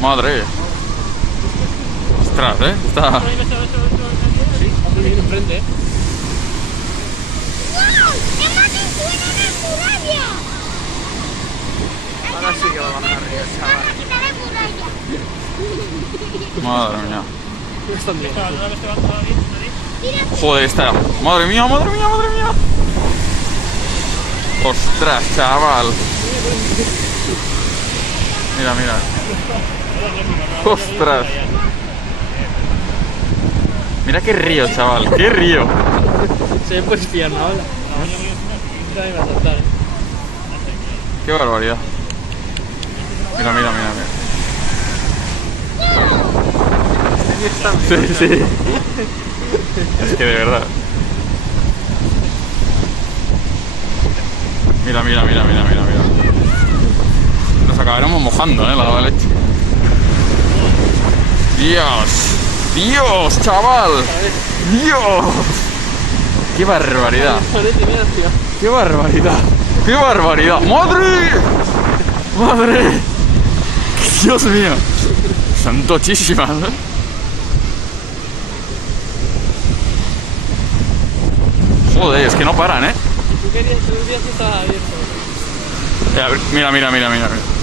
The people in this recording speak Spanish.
Madre. Ostras, está... Sí, hace bien enfrente, ¡Wow! ¡Hemos entrado en una muralla! Ahora sí que va a bajar arriba, chaval. ¡Vamos a quitar la muralla! Madre mía. Están bien. Mira, Joder, está. Madre mía, madre mía, madre mía. Ostras, chaval. Mira, mira. Ostras. Mira qué río, chaval. Qué río. Se puede espiar, ¿no? Habla. Ya me va a saltar. Qué barbaridad. Mira, mira, mira, mira. Sí, sí. Es que de verdad. Mira, mira, mira, mira, mira, mira. Nos acabaremos mojando, la leche. Dios. Dios, chaval. Dios. Qué barbaridad. Parece, mira, tío. ¡Qué barbaridad! ¡Qué barbaridad! ¡Madre! ¡Madre! ¡Dios mío! Son tochísimas, Joder, es que no paran, Tú querías que estaba abierto. Mira, mira, mira, mira, mira.